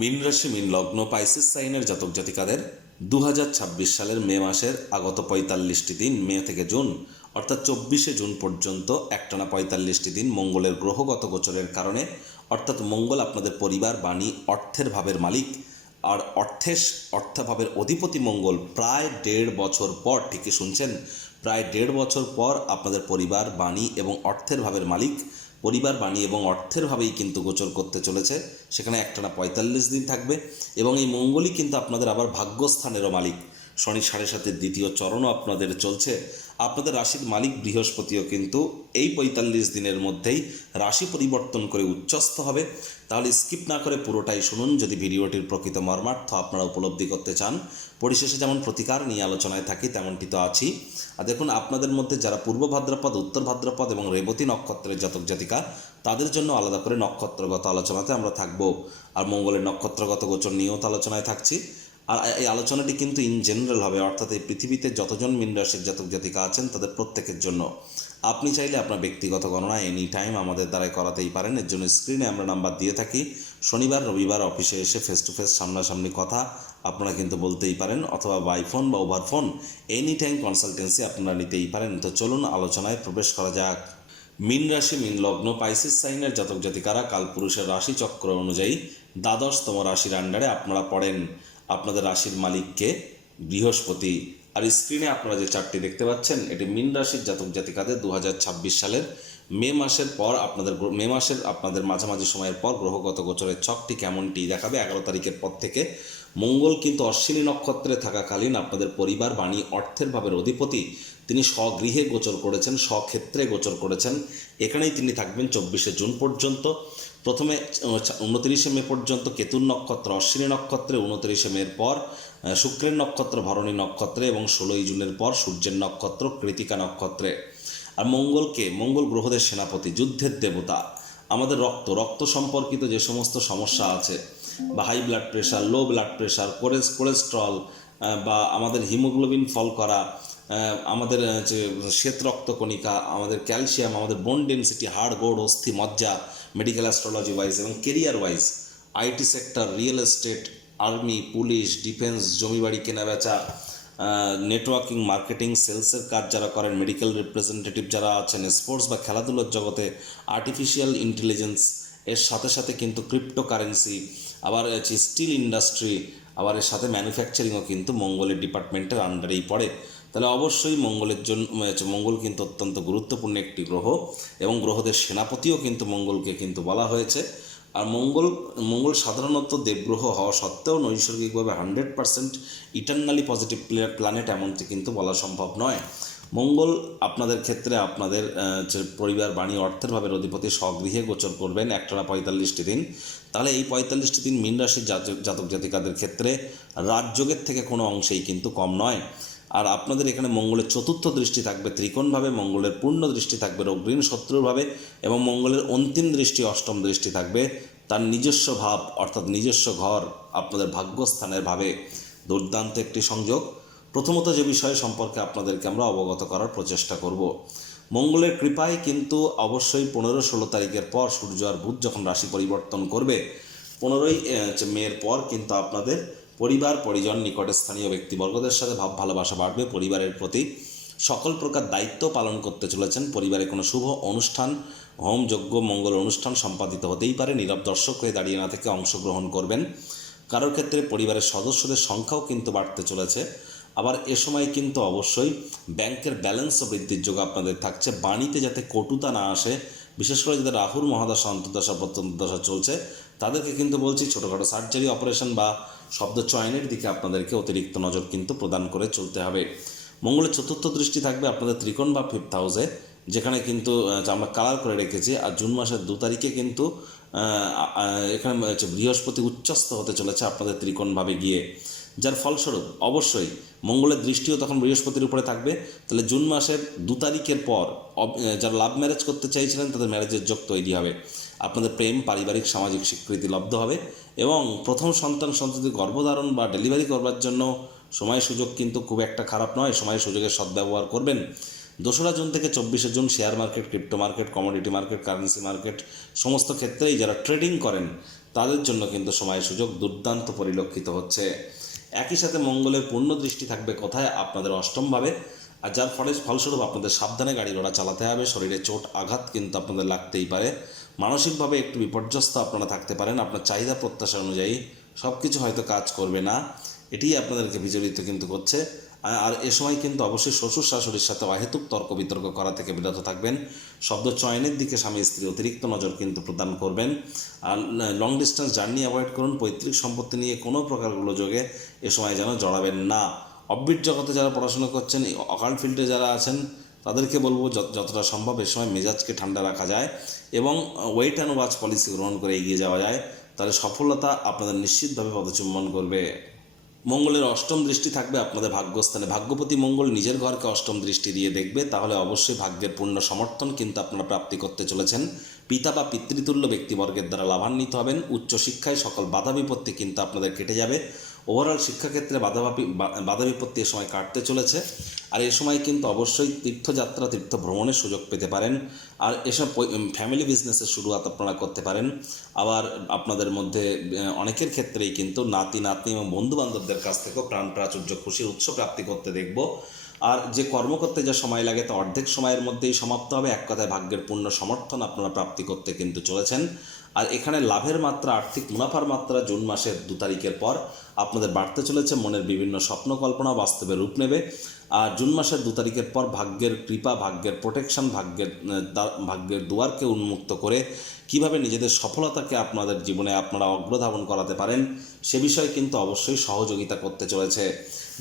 মীন রাশি মীন লগ্ন পাইসিস সাইনের জাতক জাতিকাদের 2026 সালের মে মাসের আগত 45টি দিন, মে থেকে জুন অর্থাৎ 24শে জুন পর্যন্ত একটানা 45টি দিন মঙ্গলের গ্রহগত গোচরের কারণে, অর্থাৎ মঙ্গল আপনাদের পরিবার, বাণী, অর্থের ভাবের মালিক আর অর্থভাবের অধিপতি মঙ্গল প্রায় 1.5 বছর পর, ঠিকই শুনছেন, প্রায় 1.5 বছর পর আপনাদের পরিবার, বাণী এবং অর্থের ভাবের মালিক, পরিবার, বাণী এবং অর্থের ভাবেই কিন্তু গোচর করতে চলেছে। সেখানে একটানা 45 দিন থাকবে এবং এই মঙ্গলই কিন্তু আপনাদের আবার ভাগ্যস্থানেরও মালিক। শনি 7.5 দ্বিতীয় চরণও আপনাদের চলছে। আপনাদের রাশির মালিক বৃহস্পতিও কিন্তু এই 45 দিনের মধ্যেই রাশি পরিবর্তন করে উচ্চস্থ হবে। তাহলে স্কিপ না করে পুরোটাই শুনুন যদি ভিডিওটির প্রকৃত মর্মার্থ আপনারা উপলব্ধি করতে চান। পরিশেষে যেমন প্রতিকার নিয়ে আলোচনায় থাকি তেমনটি তো আছি। আর দেখুন, আপনাদের মধ্যে যারা পূর্ব ভাদ্রপদ, উত্তর ভাদ্রপদ এবং রেবতী নক্ষত্রের জাতক জাতিকা, তাদের জন্য আলাদা করে নক্ষত্রগত আলোচনাতে আমরা থাকব। আর মঙ্গলের নক্ষত্রগত গোচর নিয়েও তো আলোচনায় থাকছি। আর এই আলোচনাটি কিন্তু ইন জেনারেল হবে, অর্থাৎ এই পৃথিবীতে যতজন মীন রাশির জাতক জাতিকা আছেন তাদের প্রত্যেকের জন্য। আপনি চাইলে আপনার ব্যক্তিগত গণনা এনি টাইম আমাদের দ্বারাই করাতেই পারেন। এর জন্য স্ক্রিনে আমরা নাম্বার দিয়ে থাকি। শনিবার রবিবার অফিসে এসে ফেস টু ফেস সামনাসামনি কথা আপনারা কিন্তু বলতেই পারেন, অথবা বাই ফোন বা over phone any time consultancy আপনারা নিতেই পারেন। তো চলুন আলোচনায় প্রবেশ করা যাক। মীন রাশি মীন লগ্ন পাইসিস সাইনের জাতক জাতিকারা কালপুরুষের রাশি চক্র অনুযায়ী দ্বাদশতম রাশির আন্ডারে আপনারা পড়েন। আপনাদের রাশির মালিককে বৃহস্পতি। আর স্ক্রিনে আপনারা যে চারটি দেখতে পাচ্ছেন, এটি মীন রাশির জাতক জাতিকাদের 2026 সালের মে মাসের পর আপনাদের মাঝামাঝি সময়ের পর গ্রহগত গোচরের ছকটি কেমনটি দেখাবে। 11 তারিখের পর থেকে মঙ্গল কিন্তু অশ্বিনী নক্ষত্রে থাকাকালীন আপনাদের পরিবার, বাণী, অর্থের ভাবের অধিপতি তিনি স্বগৃহে গোচর করেছেন, স্বক্ষেত্রে গোচর করেছেন। এখানেই তিনি থাকবেন 24শে জুন পর্যন্ত। প্রথমে 29শে মে পর্যন্ত কেতুর নক্ষত্র অশ্বিনী নক্ষত্রে, 29শে মের পর শুক্রের নক্ষত্র ভরণী নক্ষত্রে এবং 16ই জুনের পর সূর্যের নক্ষত্র কৃতিকা নক্ষত্রে। আর মঙ্গল গ্রহদের সেনাপতি, যুদ্ধের দেবতা। আমাদের রক্ত সম্পর্কিত যে সমস্ত সমস্যা আছে, বা high blood pressure, low blood pressure, cholesterol, বা আমাদের হিমোগ্লোবিন ফল করা, আমাদের যে শ্বেত রক্তকণিকা, আমাদের ক্যালসিয়াম, আমাদের বোন ডেন্সিটি, হাড়, গোড়, অস্থি, মজ্জা, মেডিকেল অ্যাস্ট্রোলজি ওয়াইজ এবং career wise, IT sector, real estate, army, police, defence, জমি বাড়ি কেনা বেচা, নেটওয়ার্কিং, মার্কেটিং, সেলসের কাজ যারা করেন, মেডিকেল রিপ্রেজেন্টেটিভ যারা আছেন, স্পোর্টস বা খেলাধুলোর জগতে, আর্টিফিশিয়াল ইন্টেলিজেন্স, এর সাথে সাথে কিন্তু ক্রিপ্টোকারেন্সি, আবার স্টিল ইন্ডাস্ট্রি, আবার এর সাথে ম্যানুফ্যাকচারিংও কিন্তু মঙ্গলের ডিপার্টমেন্টের আন্ডারেই পড়ে। তাহলে অবশ্যই মঙ্গলের জন্য মঙ্গল কিন্তু অত্যন্ত গুরুত্বপূর্ণ একটি গ্রহ এবং গ্রহদের সেনাপতিও কিন্তু মঙ্গলকে কিন্তু বলা হয়েছে। আর মঙ্গল সাধারণত দেবগ্রহ হওয়া সত্ত্বেও নৈসর্গিকভাবে 100% ইটারনালি পজিটিভ প্ল্যানেট এমনটি কিন্তু বলা সম্ভব নয়। মঙ্গল আপনাদের ক্ষেত্রে আপনাদের যে পরিবার, বাণী, অর্থের ভাবের অধিপতি স্বগৃহে গোচর করবেন একটানা 45টি দিন। তাহলে এই 45টি দিন মীন রাশির জাতক জাতিকাদের ক্ষেত্রে রাজযোগের থেকে কোনো অংশেই কিন্তু কম নয়। আর আপনাদের এখানে মঙ্গলের চতুর্থ দৃষ্টি থাকবে ত্রিকোণভাবে, মঙ্গলের পূর্ণ দৃষ্টি থাকবে রগ্রীণ শত্রুভাবে এবং মঙ্গলের অন্তিম দৃষ্টি অষ্টম দৃষ্টি থাকবে তার নিজস্ব ভাব, অর্থাৎ নিজস্ব ঘর, আপনাদের ভাগ্যস্থানের ভাবে। দুর্দান্ত একটি সংযোগ। প্রথমত যে বিষয় সম্পর্কে আপনাদেরকে আমরা অবগত করার প্রচেষ্টা করব, মঙ্গলের কৃপায় কিন্তু অবশ্যই 15-16 তারিখের পর সূর্য আর বুধ যখন রাশি পরিবর্তন করবে, 15ই মের পর কিন্তু আপনাদের পরিবার, পরিজন, নিকটস্থানীয় ব্যক্তিবর্গদের সাথে ভাব ভালোবাসা বাড়বে। পরিবারের প্রতি সকল প্রকার দায়িত্ব পালন করতে চলেছেন। পরিবারে কোনো শুভ অনুষ্ঠান, হোম যজ্ঞ, মঙ্গল অনুষ্ঠান সম্পাদিত হতেই পারে। নীরব দর্শক হয়ে দাঁড়িয়ে না থেকে অংশগ্রহণ করবেন। কারোর ক্ষেত্রে পরিবারের সদস্যদের সংখ্যাও কিন্তু বাড়তে চলেছে। আবার এ সময় কিন্তু অবশ্যই ব্যাংকের ব্যালেন্সও বৃদ্ধির যোগ আপনাদের থাকছে। বাণীতে যাতে কটুতা না আসে, বিশেষ করে যাদের রাহুর মহাদশা, অন্তর্দশা, প্রত্যন্তদশা চলছে, তাদেরকে কিন্তু বলছি ছোটোখাটো সার্জারি, অপারেশন বা শব্দ চয়নের দিকে আপনাদেরকে অতিরিক্ত নজর কিন্তু প্রদান করে চলতে হবে। মঙ্গলের চতুর্থ দৃষ্টি থাকবে আপনাদের ত্রিকোণ বা 5th হাউসে, যেখানে কিন্তু আমরা কালার করে রেখেছি। আর জুন মাসের 2 তারিখে কিন্তু এখানে বৃহস্পতি উচ্চস্থ হতে চলেছে আপনাদের ত্রিকোণভাবে গিয়ে, যার ফলস্বরূপ অবশ্যই মঙ্গলের দৃষ্টিও তখন বৃহস্পতির উপরে থাকবে। তাহলে জুন মাসের 2 তারিখের পর যারা লাভ ম্যারেজ করতে চাইছিলেন তাদের ম্যারেজের যোগ তৈরি হবে। আপনাদের প্রেম, পারিবারিক, সামাজিক স্বীকৃতি লব্ধ হবে এবং প্রথম সন্ততি গর্ভধারণ বা ডেলিভারি করবার জন্য সময় সুযোগ কিন্তু খুব একটা খারাপ নয়। সময় সুযোগের সদ্ব্যবহার করবেন। 2রা জুন থেকে 24শে June share market, crypto market, commodity market, currency market সমস্ত ক্ষেত্রেই যারা ট্রেডিং করেন তাদের জন্য কিন্তু সময় সুযোগ দুর্দান্ত পরিলক্ষিত হচ্ছে। একই সাথে মঙ্গলের পূর্ণ দৃষ্টি থাকবে কোথায়? আপনাদের অষ্টমভাবে, আর যার ফলস্বরূপ আপনাদের সাবধানে গাড়ি ঘোড়া চালাতে হবে। শরীরে চোট আঘাত কিন্তু আপনাদের লাগতেই পারে। মানসিকভাবে একটু বিপর্যস্ত আপনারা থাকতে পারেন। আপনার চাহিদা প্রত্যাশা অনুযায়ী সব কিছু হয়তো কাজ করবে না, এটিই আপনাদেরকে বিচলিত কিন্তু করছে। আর এ সময় কিন্তু অবশ্যই শ্বশুর শাশুড়ির সাথে অহেতুক তর্ক বিতর্ক করা থেকে বিরত থাকবেন। শব্দ চয়নের দিকে স্বামী স্ত্রী অতিরিক্ত নজর কিন্তু প্রদান করবেন। আর লং ডিস্টেন্স জার্নি অ্যাভয়েড করুন। পৈতৃক সম্পত্তি নিয়ে কোনো প্রকার গোলযোগে এ সময় যেন জড়াবেন না। অববিট জগতে যারা পড়াশোনা করছেন, অকাল্ট ফিল্ডে যারা আছেন, তাদেরকে বলবো যতটা সম্ভব এ সময় মেজাজকে ঠান্ডা রাখা যায় এবং ওয়েট অ্যান্ড ওয়াচ পলিসি গ্রহণ করে এগিয়ে যাওয়া যায়, তাহলে সফলতা আপনাদের নিশ্চিতভাবে পদচুম্বন করবে। মঙ্গলের অষ্টম দৃষ্টি থাকবে আপনাদের ভাগ্যস্থানে। ভাগ্যপতি মঙ্গল নিজের ঘরকে অষ্টম দৃষ্টি দিয়ে দেখবে, তাহলে অবশ্যই ভাগ্যের পূর্ণ সমর্থন কিন্তু আপনারা প্রাপ্তি করতে চলেছেন। পিতা বা পিতৃতুল্য ব্যক্তিবর্গের দ্বারা লাভান্বিত হবেন। উচ্চশিক্ষায় সকল বাধা বিপত্তি কিন্তু আপনাদের কেটে যাবে। ওভারঅল শিক্ষাক্ষেত্রে বাধা বিপত্তি এ সময় কাটতে চলেছে। আর এ সময় কিন্তু অবশ্যই তীর্থযাত্রা তীর্থ ভ্রমণের সুযোগ পেতে পারেন। আর এসব ফ্যামিলি বিজনেসের শুরুয়াত আপনারা করতে পারেন। আবার আপনাদের মধ্যে অনেকের ক্ষেত্রেই কিন্তু নাতি নাতনি এবং বন্ধুবান্ধবদের কাছ থেকেও প্রাণ প্রাচুর্য খুশির উৎস প্রাপ্তি করতে দেখব। আর যে কর্ম করতে যা সময় লাগে তা অর্ধেক সময়ের মধ্যেই সমাপ্ত হবে। এক কথায় ভাগ্যের পূর্ণ সমর্থন আপনারা প্রাপ্তি করতে কিন্তু চলেছেন। আর এখানে লাভের মাত্রা, আর্থিক মুনাফার মাত্রা জুন মাসের 2 তারিখের পর আপনাদের বাড়তে চলেছে। মনের বিভিন্ন স্বপ্ন কল্পনা বাস্তবে রূপ নেবে। আর জুন মাসের 2 তারিখের পর ভাগ্যের কৃপা, ভাগ্যের প্রোটেকশন, ভাগ্যের দুয়ারকে উন্মুক্ত করে কিভাবে নিজেদের সফলতাকে আপনাদের জীবনে আপনারা অগ্রধাবন করাতে পারেন সে বিষয়ে কিন্তু অবশ্যই সহযোগিতা করতে চলেছে।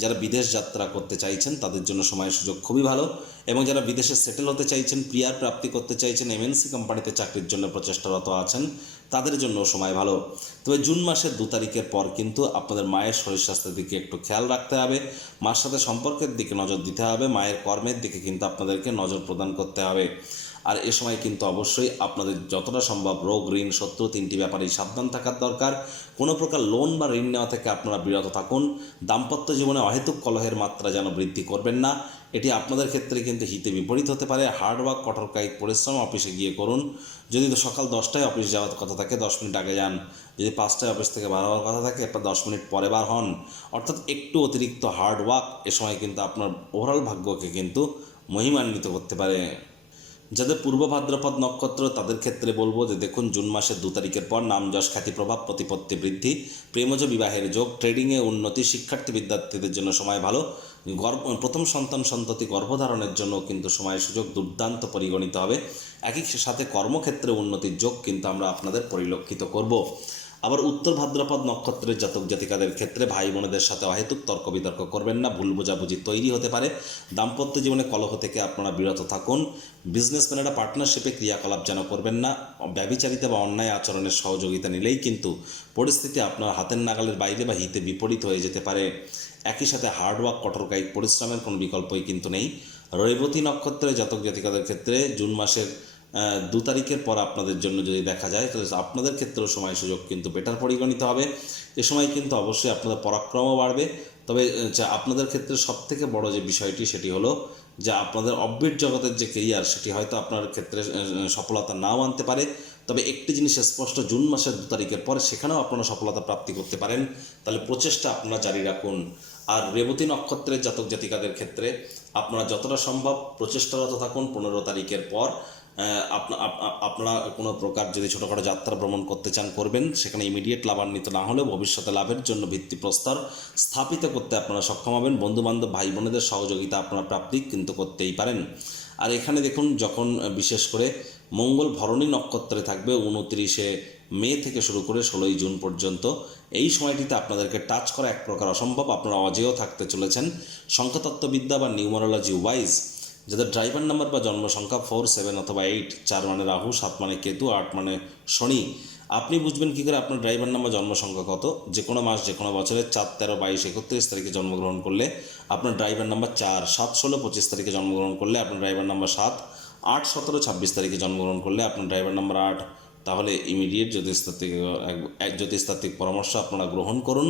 যারা বিদেশ যাত্রা করতে চাইছেন তাদের জন্য সময়ের সুযোগ খুবই ভালো, এবং যারা বিদেশে সেটেল হতে চাইছেন, পিআর প্রাপ্তি করতে চাইছেন, এমএনসি কোম্পানিতে চাকরির জন্য প্রচেষ্টারত আছেন, তাদের জন্য সময় ভালো। তবে জুন মাসের 2 তারিখের পর কিন্তু আপনাদের মায়ের শরীর স্বাস্থ্যের দিকে একটু খেয়াল রাখতে হবে। মার সাথে সম্পর্কের দিকে নজর দিতে হবে। মায়ের কর্মের দিকে কিন্তু আপনাদেরকে নজর প্রদান করতে হবে। আর এ সময় কিন্তু অবশ্যই আপনাদের যতটা সম্ভব রোগ, ঋণ, শত্রু 3টি ব্যাপারেই সাবধান থাকার দরকার। কোনো প্রকার লোন বা ঋণ নেওয়া থেকে আপনারা বিরত থাকুন। দাম্পত্য জীবনে অহেতুক কলহের মাত্রা যেন বৃদ্ধি করবেন না, এটি আপনাদের ক্ষেত্রে কিন্তু হিতে বিপরীত হতে পারে। হার্ডওয়ার্ক, কঠোর কায়িক পরিশ্রম অফিসে গিয়ে করুন। যদি তো সকাল 10টায় অফিস যাওয়ার কথা থাকে 10 মিনিট আগে যান। যদি 5টায় অফিস থেকে বার হওয়ার কথা থাকে আপনার 10 মিনিট পরে বার হন। অর্থাৎ একটু অতিরিক্ত হার্ডওয়ার্ক এ সময় কিন্তু আপনার ওভারঅল ভাগ্যকে কিন্তু মহিমান্বিত করতে পারে। যাদের পূর্ব ভাদ্রপদ নক্ষত্র তাদের ক্ষেত্রে বলবো যে দেখুন, জুন মাসের 2 তারিখের পর নাম, যশ, খ্যাতি, প্রভাব, প্রতিপত্তি বৃদ্ধি, প্রেমজ বিবাহের যোগ, ট্রেডিংয়ে উন্নতি, শিক্ষার্থী বিদ্যার্থীদের জন্য সময় ভালো। প্রথম সন্ততি গর্ভধারণের জন্য কিন্তু সময় সুযোগ দুর্দান্ত পরিগণিত হবে। একই সাথে কর্মক্ষেত্রে উন্নতির যোগ কিন্তু আমরা আপনাদের পরিলক্ষিত করব। আবার উত্তর ভাদ্রপদ নক্ষত্রের জাতক জাতিকাদের ক্ষেত্রে ভাই বোনেদের সাথে অহেতুক তর্ক বিতর্ক করবেন না, ভুল বোঝাবুঝি তৈরি হতে পারে। দাম্পত্য জীবনে কলহ থেকে আপনারা বিরত থাকুন। বিজনেসম্যানেরা পার্টনারশিপে ক্রিয়াকলাপ যেন করবেন না। ব্যভিচারিতা বা অন্যায় আচরণের সহযোগিতা নিলেই কিন্তু পরিস্থিতি আপনার হাতের নাগালের বাইরে বা হিতে বিপরীত হয়ে যেতে পারে। একই সাথে হার্ডওয়ার্ক, কঠোর কায়িক পরিশ্রমের কোনো বিকল্পই কিন্তু নেই। রেবতী নক্ষত্রের জাতক জাতিকাদের ক্ষেত্রে জুন মাসের 2 তারিখের পর আপনাদের জন্য যদি দেখা যায় তাহলে আপনাদের ক্ষেত্রেও সময় সুযোগ কিন্তু বেটার পরিগণিত হবে। এ সময় কিন্তু অবশ্যই আপনাদের পরাক্রমও বাড়বে। তবে যা আপনাদের ক্ষেত্রে সবথেকে বড় যে বিষয়টি সেটি হলো যে আপনাদের অববিট জগতের যে কেরিয়ার সেটি হয়তো আপনার ক্ষেত্রে সফলতা নাও আনতে পারে। তবে একটি জিনিস স্পষ্ট, জুন মাসের 2 তারিখের পর সেখানেও আপনারা সফলতা প্রাপ্তি করতে পারেন। তাহলে প্রচেষ্টা আপনারা জারি রাখুন। আর রেবতী নক্ষত্রের জাতক জাতিকাদের ক্ষেত্রে আপনারা যতটা সম্ভব প্রচেষ্টারত থাকুন। 15 তারিখের পর আপনারা কোনো প্রকার যদি ছোটোখাটো যাত্রা ভ্রমণ করতে চান করবেন, সেখানে ইমিডিয়েট লাভান্বিত না হলেও ভবিষ্যতে লাভের জন্য ভিত্তিপ্রস্তর স্থাপিত করতে আপনারা সক্ষম হবেন। বন্ধুবান্ধব, ভাই বোনেদের সহযোগিতা আপনারা প্রাপ্তি কিন্তু করতেই পারেন। আর এখানে দেখুন, যখন বিশেষ করে মঙ্গল ভরণী নক্ষত্রে থাকবে 29শে মে থেকে শুরু করে 16ই জুন পর্যন্ত, এই সময়টিতে আপনাদেরকে টাচ করা এক প্রকার অসম্ভব। আপনারা অজেয় থাকতে চলেছেন। সংখ্যাতত্ত্ববিদ্যা বা নিউমারোলজি ওয়াইজ যাদের ড্রাইভার নাম্বার বা জন্ম সংখ্যা 4, 7 অথবা 8, 4 মানে রাহু, 7 মানে কেতু, 8 মানে শনি, আপনি বুঝবেন কী করে আপনার ড্রাইভার নাম্বার জন্ম সংখ্যা কত। যে কোনো মাস, যে কোনো বছরের 4, 13, 22, 31 তারিখে জন্মগ্রহণ করলে আপনার ড্রাইভার নাম্বার 4, 7, 16, 25 তারিখে জন্মগ্রহণ করলে আপনার ড্রাইভার নাম্বার 7, 8, 17, 26 তারিখে জন্মগ্রহণ করলে আপনার ড্রাইভার নাম্বার 8। তাহলে ইমিডিয়েট জ্যোতিষতাত্ত্বিক পরামর্শ আপনারা গ্রহণ করুন।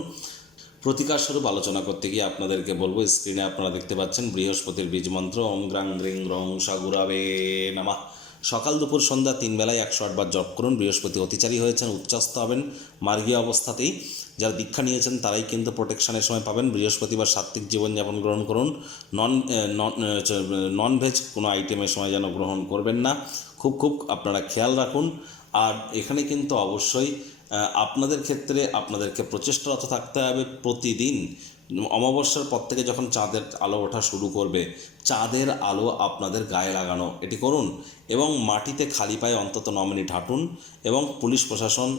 প্রতিকার স্বরূপ আলোচনা করতে গিয়ে আপনাদেরকে বলবো, স্ক্রিনে আপনারা দেখতে পাচ্ছেন বৃহস্পতির বীজ মন্ত্র ওম গ্রাং গ্রিং গ্রং সাগুরাবে নমঃ। সকাল দুপুর সন্ধ্যা 3 বেলায় 108 বার জপ করুন। বৃহস্পতি অতিচারী হয়েছেন, উচ্চস্থ হবেন মার্গীয় অবস্থাতেই। যারা দীক্ষা নিয়েছেন তারাই কিন্তু প্রোটেকশনের সময় পাবেন। বৃহস্পতিবার সাত্ত্বিক জীবনযাপন গ্রহণ করুন। ননভেজ কোনো আইটেমের সময় যেন গ্রহণ করবেন না, খুব আপনারা খেয়াল রাখুন। আর এখানে কিন্তু অবশ্যই আপনাদের ক্ষেত্রে আপনাদেরকে প্রচেষ্টারত থাকতে হবে। প্রতিদিন অমাবস্যার পর থেকে যখন চাঁদের আলো ওঠা শুরু করবে, চাঁদের আলো আপনাদের গায়ে লাগানো এটি করুন এবং মাটিতে খালি পায়ে অন্তত 9 মিনিট হাঁটুন। এবং পুলিশ প্রশাসন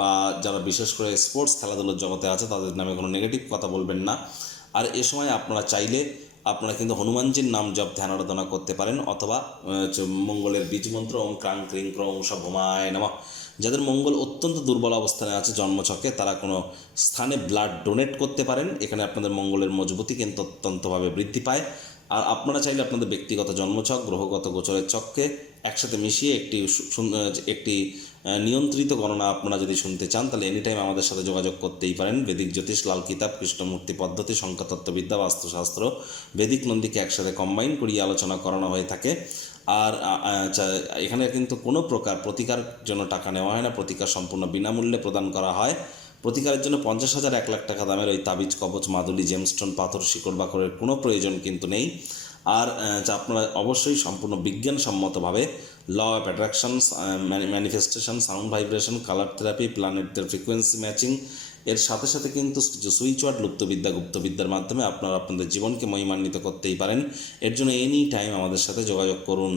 বা যারা বিশেষ করে স্পোর্টস খেলাধুলোর জগতে আছে তাদের নামে কোনো নেগেটিভ কথা বলবেন না। আর এ সময় আপনারা চাইলে আপনারা কিন্তু হনুমানজির নাম জপ ধ্যান আরাধনা করতে পারেন, অথবা মঙ্গলের বীজ মন্ত্র ওম ক্রাং ক্রিং ক্রং সভমায় নমঃ। যাদের মঙ্গল অত্যন্ত দুর্বল অবস্থানে আছে জন্মছকে, তারা কোনো স্থানে ব্লাড ডোনেট করতে পারেন। এখানে আপনাদের মঙ্গলের মজবুতি কিন্তু অত্যন্তভাবে বৃদ্ধি পায়। আর আপনারা চাইলে আপনাদের ব্যক্তিগত জন্মছক গ্রহগত গোচরের ছককে একসাথে মিশিয়ে একটি নিয়ন্ত্রিত গণনা আপনারা যদি শুনতে চান, তাহলে এনি টাইম আমাদের সাথে যোগাযোগ করতেই পারেন। বেদিক জ্যোতিষ, লাল কিতাব, কৃষ্ণমূর্তি পদ্ধতি, সংখ্যাতত্ত্ববিদ্যা, বাস্তুশাস্ত্র, বেদিক নন্দীকে একসাথে কম্বাইন করিয়ে আলোচনা করানো হয়ে থাকে। আর এখানে কিন্তু কোনো প্রকার প্রতিকার জন্য টাকা নেওয়া হয় না, প্রতিকার সম্পূর্ণ বিনামূল্যে প্রদান করা হয়। প্রতিকারের জন্য 50,000 1 লাখ টাকা দামের ওই তাবিজ, কবচ, মাদুলি, জেমস্টোন, পাথর, শিকড় বাকড়ের কোনো প্রয়োজন কিন্তু নেই। আর আপনারা অবশ্যই সম্পূর্ণ বিজ্ঞানসম্মতভাবে law of attraction, manifestation, sound vibration, colour therapy, প্ল্যানেটদের ফ্রিকোয়েন্সি ম্যাচিং এর সাথে সাথে কিন্তু কিছু সুইচ ওয়ার্ড, লুপ্তবিদ্যা, গুপ্তবিদ্যার মাধ্যমে আপনারা আপনাদের জীবনকে মহিমান্বিত করতেই পারেন। এর জন্য এনি টাইম আমাদের সাথে যোগাযোগ করুন।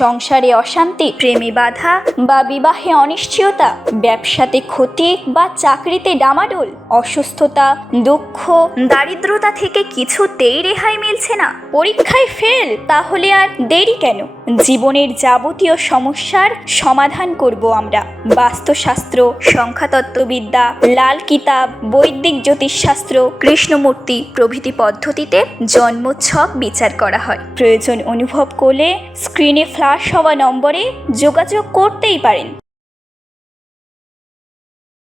সংসারে অশান্তি, প্রেমে বাধা বা বিবাহে অনিশ্চয়তা, ব্যবসাতে ক্ষতি বা চাকরিতে ডামাডোল, অসুস্থতা, দুঃখ, দারিদ্রতা থেকে কিছুতেই রেহাই মিলছে না, পরীক্ষায় ফেল, তাহলে আর দেরি কেন? জীবনের যাবতীয় সমস্যার সমাধান করব আমরা। বাস্তুশাস্ত্র, সংখ্যাতত্ত্ববিদ্যা, লাল কিতাব, বৈদিক জ্যোতিষশাস্ত্র, কৃষ্ণমূর্তি প্রভৃতি পদ্ধতিতে জন্মছক বিচার করা হয়। প্রয়োজন অনুভব করলে স্ক্রিনে ফ্ল্যাশ হওয়া নম্বরে যোগাযোগ করতেই পারেন।